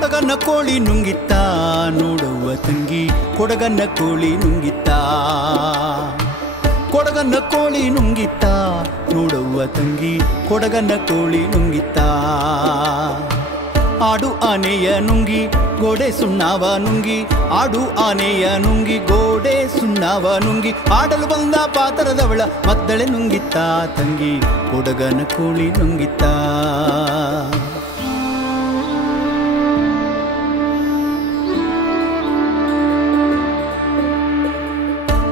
ಕೊಡಗನ ಕೋಳಿ ನುಂಗಿತ್ತ ನೋಡುವ ತಂಗಿ ಕೊಡಗನ ಕೋಳಿ ನುಂಗಿತ್ತ ಕೊಡಗನ ಕೋಳಿ ನುಂಗಿತ್ತ ನೋಡುವ ತಂಗಿ ಕೊಡಗನ ಕೋಳಿ ನುಂಗಿತ್ತ ಆಡು ಆನೆಯ ನುಂಗಿ ಗೋಡೆ ಸುಣ್ಣಾವ ನುಂಗಿ ಆಡು ಆನೆಯ ನುಂಗಿ ಗೋಡೆ ಸುಣ್ಣಾವ ನುಂಗಿ ಆಡಲು ಬಂದ ಪಾತರದವಳ ಮದ್ದಳೆ ನುಂಗಿತ್ತ ತಂಗಿ ಕೊಡಗನ ಕೋಳಿ ನುಂಗಿತ್ತ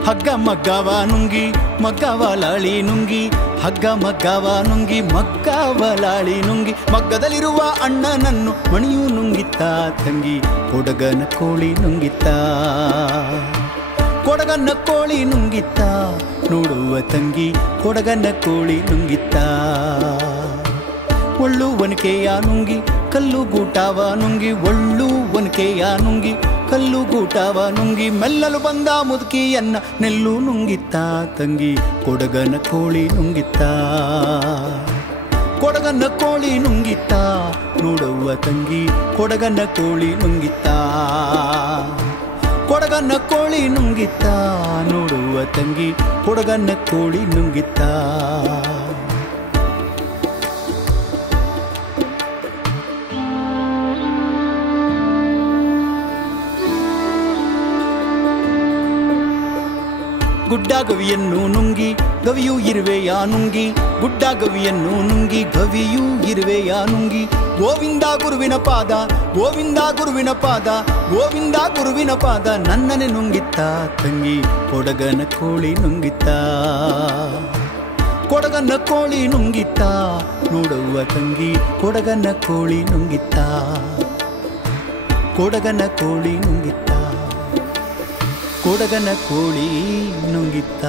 ಹಗ್ಗ ಮಗ್ಗವ ನುಂಗಿ ಮಗ್ಗವಲಾಳಿ ನುಂಗಿ ಹಗ್ಗ ಮಗ್ಗವ ನುಂಗಿ ಮಗ್ಗವಲಾಳಿ ನುಂಗಿ ಮಗ್ಗದಲ್ಲಿರುವ ಅಣ್ಣನನ್ನು ಮಣಿಯು ನುಂಗಿತ್ತ ತಂಗಿ ಕೊಡಗನ ಕೋಳಿ ನುಂಗಿತ್ತ ಕೊಡಗನ ಕೋಳಿ ನುಂಗಿತ್ತ ನೋಡುವ ತಂಗಿ ಕೊಡಗನ ಕೋಳಿ ನುಂಗಿತ್ತ ಒಳ್ಳು ಒನಕೆಯ ನುಂಗಿ ಕಲ್ಲು ಗೂಟವ ನುಂಗಿ ಒಳ್ಳು ಒನಕೆಯ ನುಂಗಿ ಕಲ್ಲು ಗೂಟವ ನುಂಗಿ ಮೆಲ್ಲಲು ಬಂದ ಮುದುಕಿಯನ್ನ ನೆಲ್ಲು ನುಂಗಿತ್ತ ತಂಗಿ ಕೊಡಗನ ಕೋಳಿ ನುಂಗಿತ್ತ ಕೊಡಗನ ಕೋಳಿ ನುಂಗಿತ್ತ ನೋಡುವ ತಂಗಿ ಕೊಡಗನ ಕೋಳಿ ನುಂಗಿತ್ತ ಕೊಡಗನ ಕೋಳಿ ನುಂಗಿತ್ತ ನೋಡುವ ತಂಗಿ ಕೊಡಗನ ಕೋಳಿ ನುಂಗಿತ್ತ ಗುಡ್ಡ ಗವಿಯನ್ನು ನುಂಗಿ ಗವಿಯೂ ಇರುವೆಯ ನುಂಗಿ ಗುಡ್ಡ ಗವಿಯನ್ನು ನುಂಗಿ ಗವಿಯೂ ಇರುವೆಯ ನುಂಗಿ ಗೋವಿಂದ ಗುರುವಿನ ಪಾದ ಗೋವಿಂದ ಗುರುವಿನ ಪಾದ ಗೋವಿಂದ ಗುರುವಿನ ಪಾದ ನನ್ನನೆ ನುಂಗಿತ್ತ ತಂಗಿ ಕೊಡಗನ ಕೋಳಿ ನುಂಗಿತ್ತ ಕೊಡಗನ ಕೋಳಿ ನುಂಗಿತ್ತ ನೋಡುವ ತಂಗಿ ಕೊಡಗನ ಕೋಳಿ ನುಂಗಿತ್ತ ಕೊಡಗನ ಕೋಳಿ ನುಂಗಿತ್ತ ಕೊಡಗನ ಕೋಳಿ ನುಂಗಿತ್ತ